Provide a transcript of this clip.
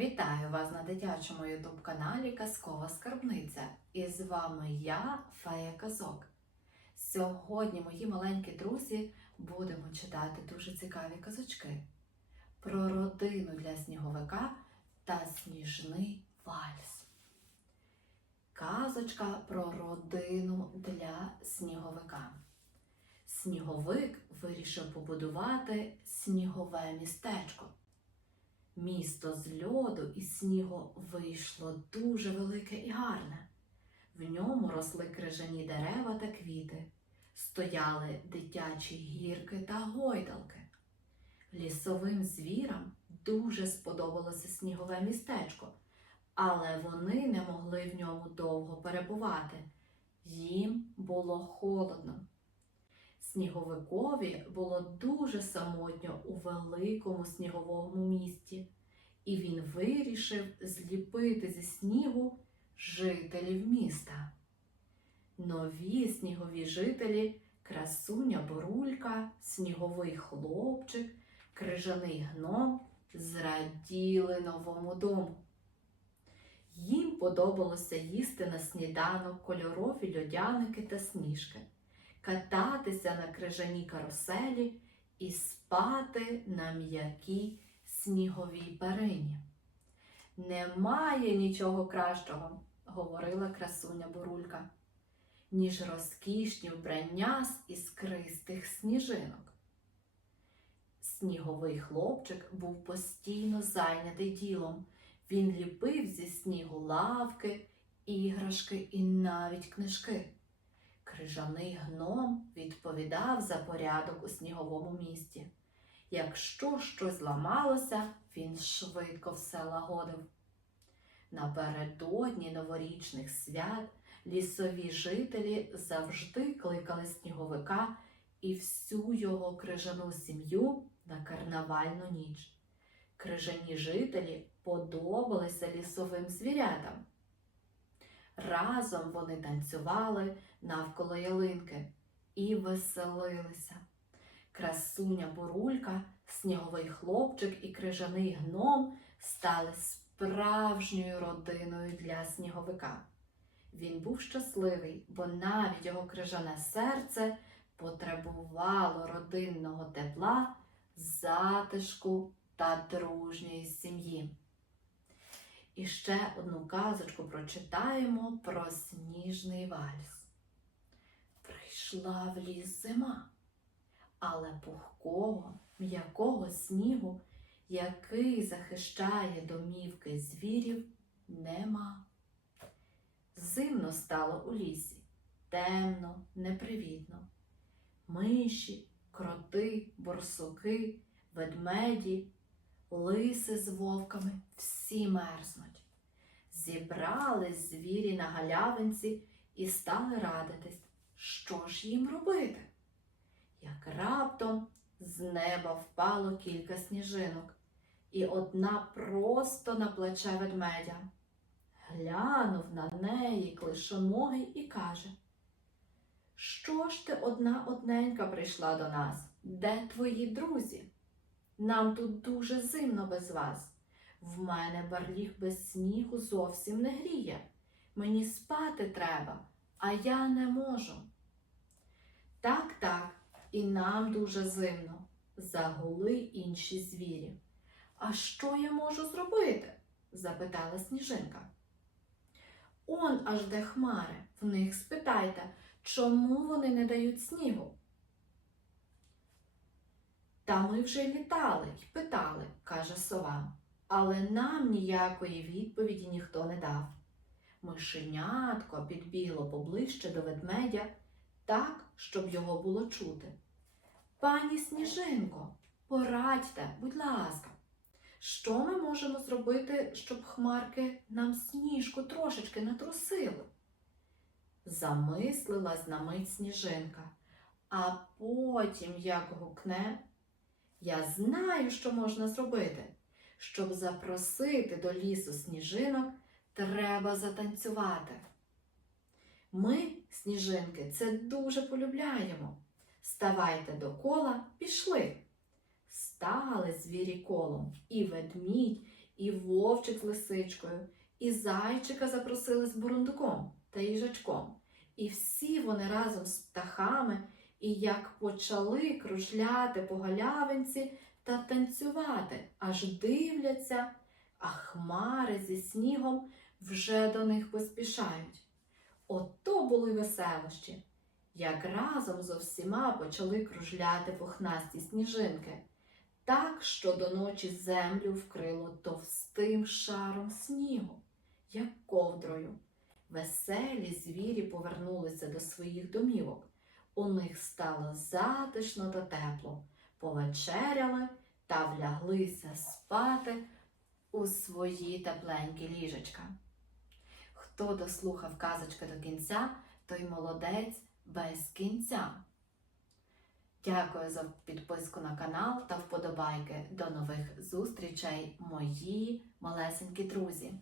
Вітаю вас на дитячому ютуб каналі Казкова Скарбниця. І з вами я, Фея Казок. Сьогодні, мої маленькі друзі, будемо читати дуже цікаві казочки про родину для сніговика та сніжний вальс. Казочка про родину для сніговика. Сніговик вирішив побудувати снігове містечко. Місто з льоду і снігу вийшло дуже велике і гарне. В ньому росли крижані дерева та квіти, стояли дитячі гірки та гойдалки. Лісовим звірам дуже сподобалося снігове містечко, але вони не могли в ньому довго перебувати. Їм було холодно. Сніговикові було дуже самотньо у великому сніговому місті, і він вирішив зліпити зі снігу жителів міста. Нові снігові жителі красуня Борулька, сніговий хлопчик, крижаний гном зраділи новому дому. Їм подобалося їсти на сніданок кольорові льодяники та сніжки кататися на крижаній каруселі і спати на м'якій сніговій перині. Немає нічого кращого, говорила красуня Бурулька, ніж розкішні вбрання з іскристих сніжинок. Сніговий хлопчик був постійно зайнятий ділом. Він ліпив зі снігу лавки, іграшки і навіть книжки. Крижаний гном відповідав за порядок у сніговому місті. Якщо щось зламалося, він швидко все лагодив. Напередодні новорічних свят лісові жителі завжди кликали сніговика і всю його крижану сім'ю на карнавальну ніч. Крижані жителі подобалися лісовим звірятам. Разом вони танцювали навколо ялинки і веселилися. Красуня Бурулька, сніговий хлопчик і крижаний гном стали справжньою родиною для сніговика. Він був щасливий, бо навіть його крижане серце потребувало родинного тепла, затишку та дружньої сім'ї. І ще одну казочку прочитаємо про сніжний вальс. Прийшла в ліс зима, але пухкого, м'якого снігу, який захищає домівки звірів, нема. Зимно стало у лісі, темно, непривітно. Миші, кроти, борсуки, ведмеді, лиси з вовками всі мерзнуть. Зібрались звірі на галявинці і стали радитись, що ж їм робити. Як раптом з неба впало кілька сніжинок, і одна просто на плече ведмедя. Глянув на неї клишоногий і каже, Що ж ти одна одненька прийшла до нас? Де твої друзі? Нам тут дуже зимно без вас. В мене барліг без снігу зовсім не гріє. Мені спати треба, а я не можу. Так, так, і нам дуже зимно, загули інші звірі. А що я можу зробити? запитала сніжинка. Он аж де хмари, в них спитайте, чому вони не дають снігу. Та ми вже літали й питали, каже сова, але нам ніякої відповіді ніхто не дав. Мишенятко підбігло поближче до ведмедя так, щоб його було чути. Пані Сніжинко, порадьте, будь ласка, що ми можемо зробити, щоб хмарки нам сніжку трошечки натрусили? Замислилась на мить сніжинка, а потім як гукне. Я знаю, що можна зробити. Щоб запросити до лісу сніжинок, треба затанцювати. Ми, сніжинки, це дуже полюбляємо. Ставайте до кола, пішли. Стали звірі колом і ведмідь, і вовчик з лисичкою, і зайчика запросили з бурундуком та їжачком. І всі вони разом з птахами, і як почали кружляти по галявинці та танцювати, аж дивляться, а хмари зі снігом вже до них поспішають. Ото були веселощі, як разом зо всіма почали кружляти пухнасті сніжинки, так, що до ночі землю вкрило товстим шаром снігу, як ковдрою. Веселі звірі повернулися до своїх домівок. У них стало затишно та тепло, повечеряли та вляглися спати у свої тепленькі ліжечка. Хто дослухав казочки до кінця, той молодець без кінця. Дякую за підписку на канал та вподобайки. До нових зустрічей, мої малесенькі друзі!